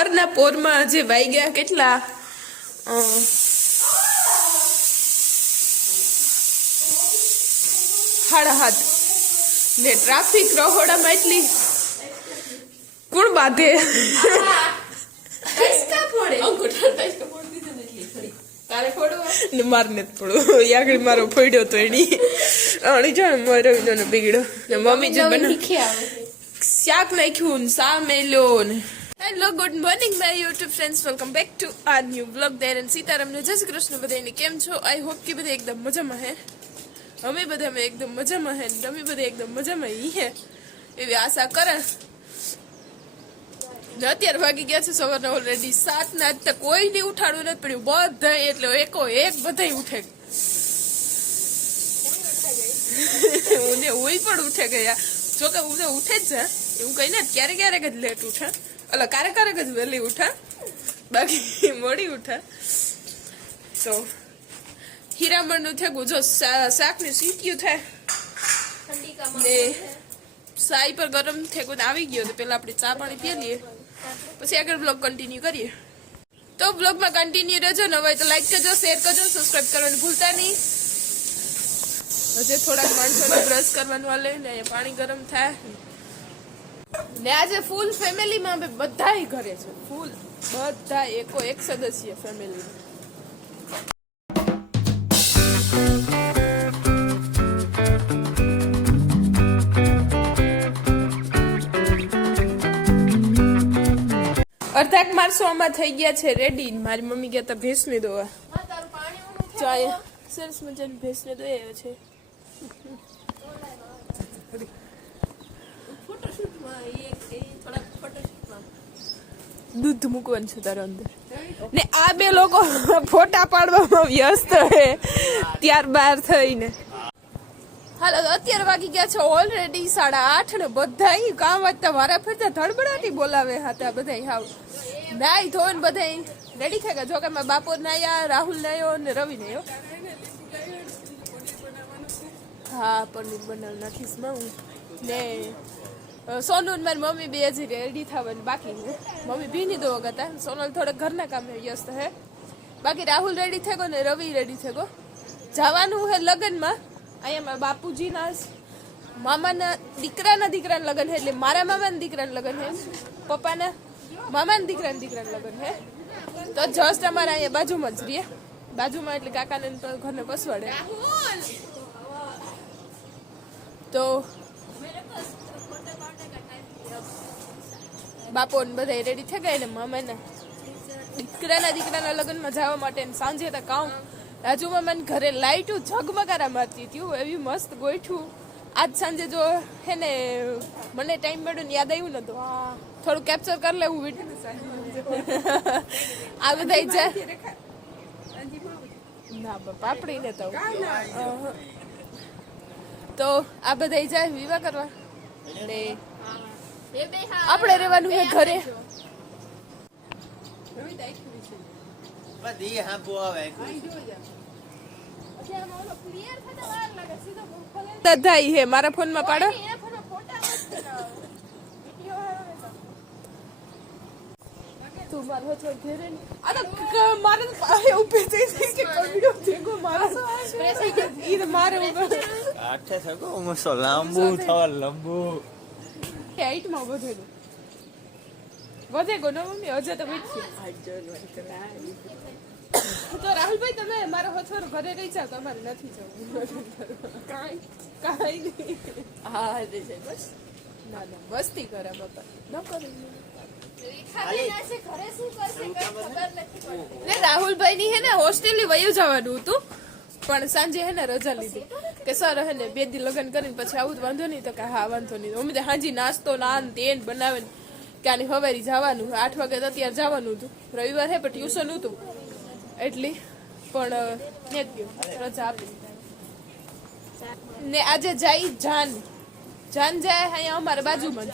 સવારના પોરમાં જે વાગ્યા કેટલા 7:30 ને ટ્રાફિક રહોડામાં એટલી કોણ બાંધે મારને પડો આગળ મારો ફોડ્યો તો એની બગડ્યો મમ્મી જે શાક નાખ્યું સા મેલ્યો ને hello good morning my YouTube friends welcome back to our new blog there and સીતારામને જય શ્રી કૃષ્ણ બધાને કેમ છો આઈ હોપ કે બધા એકદમ મજામાં હે અમે બધા એકદમ મજામાં હે તમે બધા એકદમ મજામાં હે એવી આશા કરે અત્યારે વાગી ગયા છે સવારના ઓલરેડી 7 ના તો કોઈ નહીં ઉઠાડવું નથી પડ્યું બધા એટલે એકો એક બધા ઉઠે હું પણ ઉઠે ગયા જોકે હું ઉઠે જ છે એવું કઈ ને ક્યારેક ક્યારેક જ લેટ ઉઠે એટલે ક્યારેક જ વહેલી ઉઠે બાકી મોડી ઉઠે તો હીરામણનું થયું જો શાકની સીટીયું થાય ને સાઈ પર ગરમ થયું આવી ગયો તો પેલા આપણે ચા પાણી પી લઈએ પછી આગળ બ્લોગ કન્ટિન્યુ કરીએ તો બ્લોગમાં કન્ટિન્યુ રહેજો ન હોય તો લાઈક કરજો શેર કરજો સબસ્ક્રાઇબ કરવાનું ભૂલતા નહીં હજે થોડાક માણસોને બ્રશ કરવાનું હાલે ને અહીંયા પાણી ગરમ થાય ને આજે ફૂલ ફેમિલીમાં અમે બધાય ઘરે છે ફૂલ બધા એકો એક સદસ્ય ફેમિલી અડધાક માણસો આમાં થઈ ગયા છે રેડી મારી મમ્મી ગયા તા ભેંસને દોવા ચાય સરસ મજાની ભેંસને દોયા છે દૂધ મૂકવાનું છે તારો અંદર ને આ બે લોકો ફોટા પાડવામાં વ્યસ્ત હે ત્યારબાદ થઈને હાલો અત્યારે વાગી ગયા છે ઓલરેડી 8:30 ને બધા કામ વાંચતા વારા ફરતા ધડબડાટી બોલાવે હતા બધા હાવ નાઈ ધોઈને બધા રેડી થઈ ગયા જો કે મારા બાપો નાયા રાહુલ નાયો ને રવિ નાયો હા પનીર બનાવી નાખીશ હું ને સોનુ ને મારી મમ્મી બે હજી રેડી થવાની બાકી છે મમ્મી ભીની દો હતા સોનલ થોડા ઘરના કામે વ્યસ્ત હે બાકી રાહુલ રેડી થઈ ગયો ને રવિ રેડી થઈ ગયો જવાનું હે લગ્નમાં અહીંયા મારા બાપુજીના મામાના દીકરાના લગ્ન હે એટલે મારા મામાના દીકરાના લગ્ન હે પપ્પાના મામાના દીકરાના લગ્ન હે તો જસ્ટ અમારા અહીંયા બાજુમાં જ રહીએ બાજુમાં એટલે કાકાને ઘરને પસવાડે તો બાપો ને બધા રેડી થઈ ગયા ને મામાના દીકરાના લગ્નમાં જવા માટે સાંજે તો કામ રાજુ મામાને ઘરે લાઈટું ઝગમગારા મારતી હતી એવી મસ્ત ગોઠવું આજ સાંજે જો હે ને મને ટાઈમ મળ્યો ને યાદ આવ્યું નતું થોડું કેપ્ચર કરી લેવું આ બધા જાય ના પાપડી ને તો આ બધા જાય વિવાહ કરવા ને આપણે રહેવાનું છે ઘરે હે મારા ફોન માં પાડો તું મારો છો ઘરે મારે ઉભી થઈ કે કવિડો જેગો મારા ઈ મારે આઠે થકો મસો લાંબુ થવા લંબુ હાઈટ માં વધે ગો નો મમ્મી હજે તો વીટશે તો રાહુલભાઈ તમે મારો હથોર ઘરે રહી જાવ તમારે નથી જવું કાઈ નહીં હા બસ ના મસ્તી કરે બાપા ન કરે રાહુલભાઈ ની હે ને હોસ્ટેલ વયું જવાનું હતું પણ સાંજે હે ને રજા લીધી કે સર હે ને 2 દી લગ્ન કરીને પછી આવું વાંધો નહીં તો કે હા વાંધો નહીં અમે તો હાજી નાસ્તો નાન તેન બનાવે ક્યાંની હવારી જવાનું 8 વાગે તો અત્યારે જવાનું હતું રવિવાર હે પણ ટ્યુશન હતું એટલે પણ રજા આપી ને આજે જાય જાન જાય અહીંયા અમારા બાજુમાં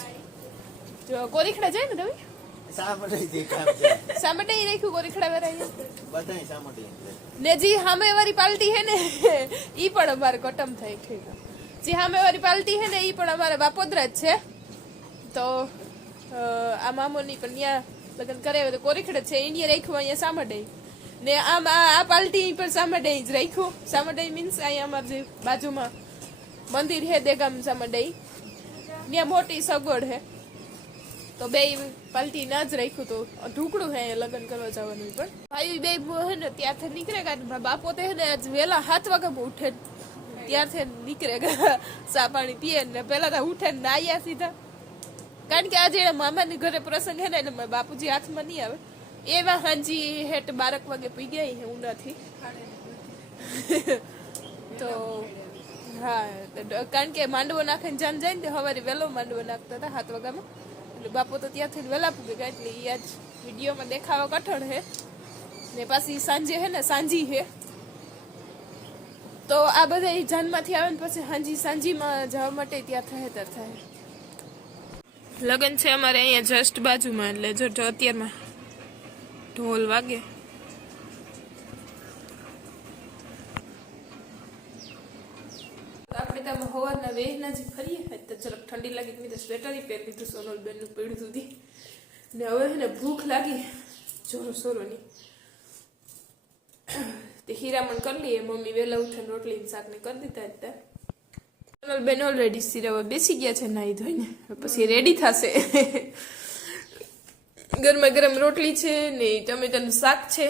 જ કોરીખડા જાય ને તમે સામટે રાખ્યું કોરીખડા વેરાય ને જી સામે વાળી પાલટી હે ને ઈ પણ અમારે કટમ થઈ જે સામે વાળી પાલટી હે ને ઈ પણ અમારા બાપોદરા જ છે તો આ મામોની પણ ત્યાં લગ્ન કરે તો કોરીખેડ છે ઇન્ડિયા રાખ્યું અહીંયા સામડે ને આમ આ પાલટી પર સામડે જ રાખ્યું. સામડે મીન્સ અહીંયા અમારે જે બાજુમાં મંદિર હે દેગામ સામડે ત્યાં મોટી સગવડ હે તો બે પાલટી ના જ રાખ્યું. તો ઢુકડું હે લગ્ન કરવા જવાનું પણ ભાઈ બે હે ને ત્યારથી નીકળે ગયા. બાપો તો હે ને આજ વહેલા 7 વાગ્યામાં ઉઠે ત્યારથી નીકળે ગયા ચા પાણી પીએ ને પેલા તો ઉઠે ને નાયા સીધા. કારણ કે આજે મામાની ઘરે પ્રસંગ હે ને એટલે મારા બાપુજી હાથમાં નહીં આવે એવા હાજી હેઠ 12 વાગે પી ગયા હે ઉનાથી તો હા કારણ કે માંડવો નાખીને જાન જાય ને સવારે વહેલો માંડવો નાખતા હતા 7 વાગ્યામાં એટલે બાપુ તો ત્યાંથી વહેલા પૂગે ગયા એટલે એ આજ વિડીયોમાં દેખાવા કઠણ હે ને પાછી સાંજે હે ને સાંજી હે તો આ બધા જાનમાંથી આવે ને પછી સાંજીમાં જવા માટે ત્યાં થાય. લગ્ન છે અમારે અહીંયા જસ્ટ બાજુમાં એટલે જો અત્યારમાં ઢોલ વાગે. આપણે તો હવારના વેહના જ ફરીએ તો જરાક ઠંડી લાગી મેં તો સ્વેટર પહેરી લીધું સોનલ બેનનું પીડું સુધી ને હવે છે ને ભૂખ લાગી જોરો સોરોની તે હીરામણ કરી લઈએ. મમ્મી વહેલા ઉઠીને રોટલી શાક ને કરી દીધા હતા. સોનલ બેન ઓલરેડી સિરાવા બેસી ગયા છે નાઈ ધોઈને પછી રેડી થશે. ગરમા ગરમ રોટલી છે ને ટમેટાનું શાક છે.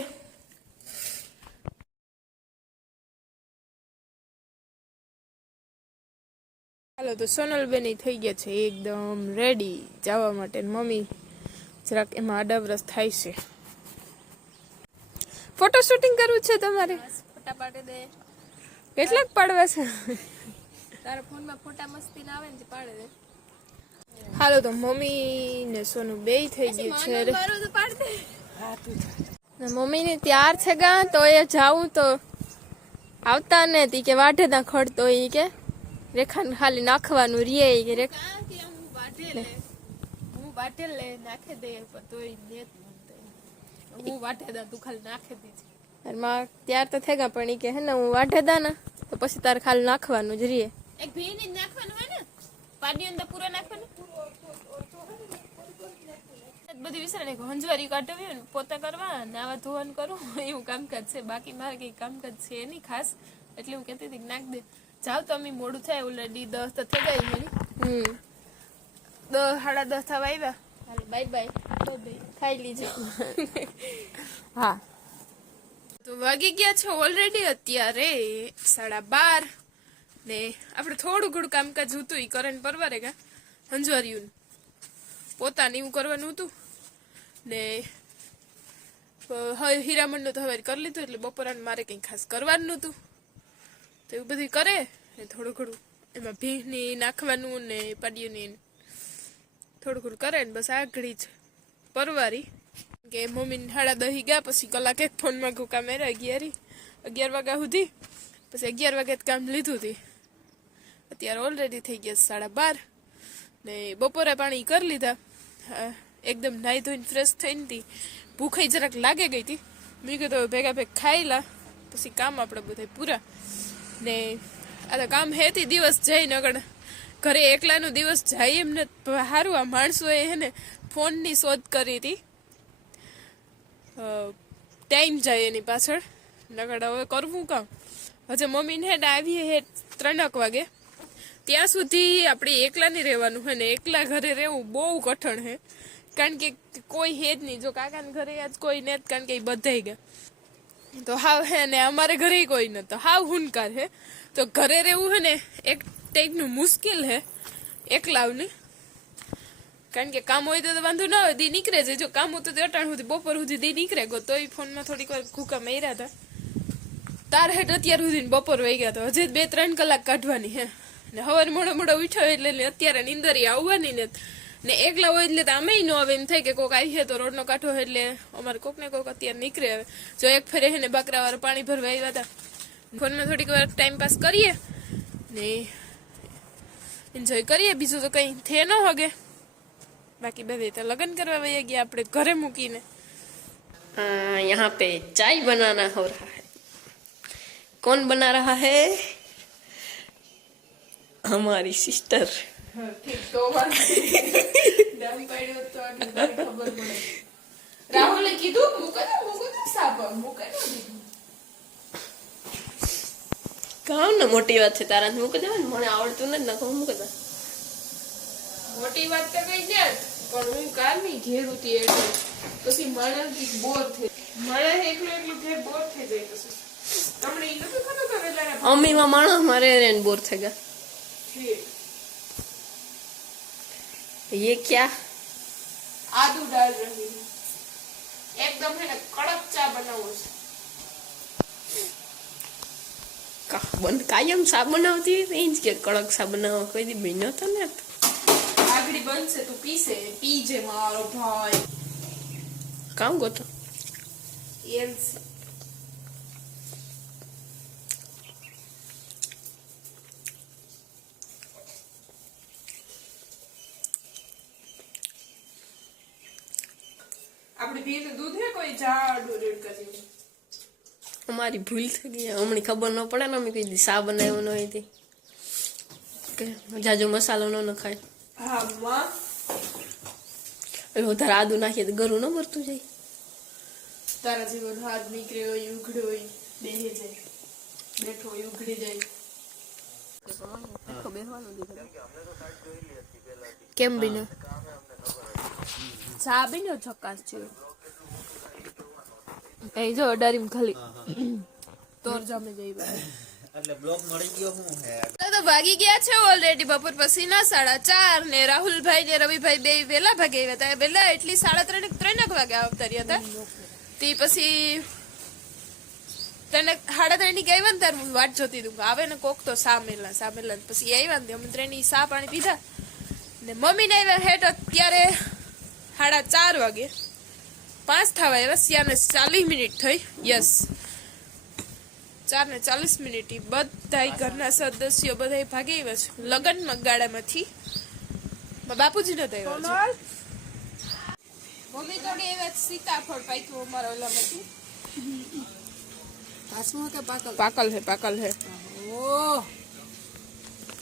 હાલો તો સોનલ બેન થઈ ગયા છે એકદમ રેડી જવા માટે. મમ્મી જરાક એમાં અડાવરસ થાય છે. ફોટો શૂટિંગ કરવું છે તમારે? ફોટા પાડી દે. કેટલાક પાડવા છે? તારા ફોનમાં ફોટા મસ્તી ના આવે ને પાડે દે. હાલો તો મમ્મી ને સોનું બે થઈ ગયું છે. મારું તો પાડ દે. મમ્મી ને ત્યાર છે ગા તો એ જાવું તો આવતા ને તી કે વાઢે ના ખડતો એ કે રેખાને ખાલી નાખવાનું રીએ કે રેખા કે હું વાટે લે નાખે દે પણ તોય નેત મનતે હું વાટે દા તું ખાલી નાખે દીજે. માં ત્યાર તો થઈ ગયા પણ ઈ કે હે ને હું વાઢે દા ને તો પછી તારે ખાલી નાખવાનું જ રીએ. એક ભી ને નાખવાનું હોય ને પાડી અંદર પૂરો નાખવાનું બધી વિસરે હંજવારી કાઢવી ને પોતા કરવા નાવા ધોવાનું કરું એવું કામકાજ છે. બાકી મારે કઈ કામકાજ છે નહીં ખાસ એટલે હું કહેતી હતી નાખ દે. જાવ તો અમે મોડું થાય ઓલરેડી 10 તો થઈ ગઈ મારી 10 સાડા 10 થવા આવ્યા. હાલો બાય બાય ખાઈ લીજો. હા તો વાગી ગયા છે ઓલરેડી અત્યારે 12:30 ને આપણે થોડું ઘણું કામકાજ હતું એ કરંટ પરવારે ગા હંજવાર્યું પોતાને એવું કરવાનું હતું ને હવે હીરામણનું તો હવે કરી લીધું એટલે બપોરાને મારે કંઈ ખાસ કરવાનું નહોતું તો એવું બધું કરે ને થોડું ઘણું એમાં ભીંની નાખવાનું ને પાડીઓની થોડું ઘણું કરે ને બસ આગળ જ પરવારી કે મમ્મીને 10:30 ગયા પછી કલાક એક ફોનમાં ઘૂકા મેરા 11 વાગ્યા સુધી પછી 11 વાગે કામ લીધું હતી. અત્યારે ઓલરેડી થઈ ગયા 12:30 ને બપોરે પાણી કરી લીધા. એકદમ નાહી ધોઈને ફ્રેશ થઈને હતી ભૂખ જરાક લાગે ગઈ હતી. મેં કીધું ભેગા ભેગ ખાઈ લા પછી કામ આપણે બધા પૂરા ને આ તો કામ હેતી દિવસ જઈને આગળ ઘરે એકલાનો દિવસ જાય એમને સારું. આ માણસોએ હે ને ફોનની શોધ કરી હતી ટાઈમ જાય એની પાછળ નગર હવે કરવું કામ. હજે મમ્મીને હેડ આવીએ હે 3 વાગે ત્યાં સુધી આપણે એકલા નહીં રહેવાનું હોય ને એકલા ઘરે રહેવું બહુ કઠણ હે કારણ કે કોઈ હે જ નહીં. જો કાકાને ઘરે આજ કોઈ ને કારણ કે એ બધાઈ ગયા તો હાવ હે ને અમારે ઘરે કોઈ ન તો હાવ હુનકાર હે તો ઘરે રહેવું હે ને એક ટાઈપનું મુશ્કેલ હે એકલાવને. કારણ કે કામ હોય તો વાંધો ના હોય દી નીકળે છે. જો કામ હતું તો અટાણ સુધી બપોર સુધી દી નીકળે ગયો તો એ ફોનમાં થોડીક વાર ઘૂકા મેર્યા હતા. તાર હેઠ અત્યાર સુધી બપોર વહી ગયા તો હજી 2-3 કલાક કાઢવાની હે ને હવાર મોડો ઉઠ્યો એટલે અત્યારે નીંદર આવવાની ને એકલા હોય એટલે તો આમે ન આવે એમ થાય કે કોક આવી તો રોડનો કાંઠો એટલે અમારે કોક ને કોક અત્યારે નીકળે. હવે જો એક ફેરે હે ને બકરાવાળા પાણી ભરવા આવ્યા હતા ફોનમાં થોડીક વાર ટાઈમ પાસ કરીએ ને એન્જોય કરીએ. બીજું તો કંઈ થે ન હગે. બાકી બધે તો લગ્ન કરવા વહી ગયા આપણે ઘરે મૂકીને. यहाँ पे चाय बनाना हो रहा है. कौन बना रहा है? हमारी सिस्टर. ઠીક તો નામ પાડ્યો તો ખબર પડે કીધું મૂકે સાબ મૂકે કામ ને મોટી વાત છે તારા મૂકી દેવા ને મને આવડતું નથી નાખો મૂકી દે મોટી વાત તો કઈ દે પણ હું કાલની ઘેર હતી એટલે પછી માણસ બોર થઈ માણસ એકલું ઘેર બોર થઈ જાય પછી તમને ઈ નથી ખબર કે વેલાના અમ્મીમાં માણસ મારે રેન બોર થઈ ગયા ये क्या आदू डाल रही हूँ एकदम है ना कड़क चा बनाओ कायम सा बनावती इंच के कड़क सा बनावा कोई दी बनो तो ने आगड़ी बनसे तू पीसे पीजे मारो भाई काम गोतो यस આપણે ભીલ દૂધ હે કોઈ જાડું રેડ કરી हमारी भूल थी गई हमने खबर न पड़े ना मैं कोई दी सा बनायो न होई थी के जाजो मसालो न खाए હા માં ए उधर आदू नाखी तो गरू न मरतू जाय તારા જીવન હાથ નીકળે હોય ઉઘડે હોય બેહે જાય બેઠો હોય ઉઘડી જાય કેમ બીનો સા બીનો છકાસ છે એ જો અડારીમ ખાલી તોર જામે જઈ એટલે બ્લોક મળી ગયો હું હે તો ભાગી ગયા છે ઓલરેડી બપોર પછી ના 4:30 ને રાહુલભાઈ ને રવિભાઈ બે વેલા ભાગી આવ્યા હતા વેલા એટલી 3:30 વાગે આવતા રહ્યા હતા તે પછી 3:30 ની ગઈ ને ત્યારે હું વાટ જોતી હતી આવે ને કોક તો સામેલા પછી આવ્યા ને અમે ત્રણની સા પાણી પીધા ને મમ્મી ને આવ્યા હેઠ અત્યારે 4:30 વાગે 5 થવા આવ્યા સિયાને 40 મિનિટ થઈ યસ 4:40 મિનિટ બધા ઘરના સદસ્યો બધા ભાગી આવ્યા છે લગનમાં ગાડામાંથી બાપુજી નતા આવ્યા મમ્મી થોડી આવ્યા સીતાફળ પાક્યું અમારા ઓલામાંથી પાસમાં કે પાકલ હે ઓહ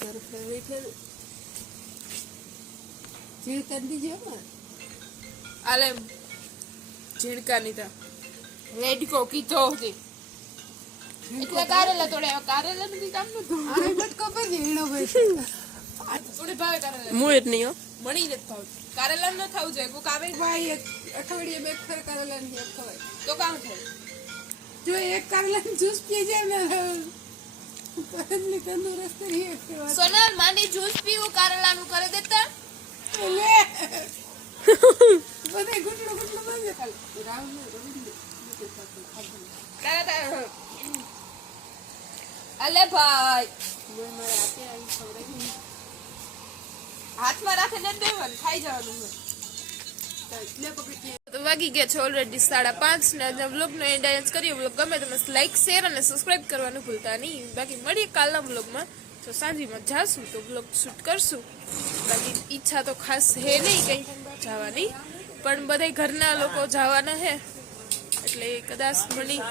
તાર ફેવરિટ है જીર कर दीजिए ना આલે ઝીણકાની તા રેડકો કીધો હતી એટલે કારેલા તોડે કારેલા નું કામ નતું આને બટકો પર જીણો ભાઈ થોડી ભાવે કારેલા મુળ નહીં હો મણી નથી ભાવતું કારેલા ન થાવું જોઈએ કોક આવે ભાઈ અઠવાડિયે બે ફેર કરેલા ની એક ખવાય તો કામ થાય જો એક કરેલા જ્યુસ પી જાય ને પહલી તંદુરસ્ત રહી એક સોનલ માની જ્યુસ પીવું કારેલા નું કરે દેતા લે બધે ગુટડો બંધ ખાલી રામ ને રવિન્દ્ર કારેલા અલે ભાઈ મેં મારા હાથે આવી ખવડાવી હાથમાં રાખીને જ દેવાનું ખાઈ જવાનું એટલે પકડી તો વાગી ગયા છે ઓલરેડી 5:30 ને આજના વ્લોગનો એન્ડ જ કર્યો વ્લોગ ગમે તો લાઈક શેર અને સબસ્ક્રાઇબ કરવાનું ભૂલતા નહીં બાકી મળીએ કાલના વ્લોગમાં તો સાંજમાં જાશું તો વ્લોગ શૂટ કરશું બાકી ઈચ્છા તો ખાસ હે નહીં કઈ જવાની પણ બધા ઘરના લોકો જવાના હે એટલે કદાચ મળી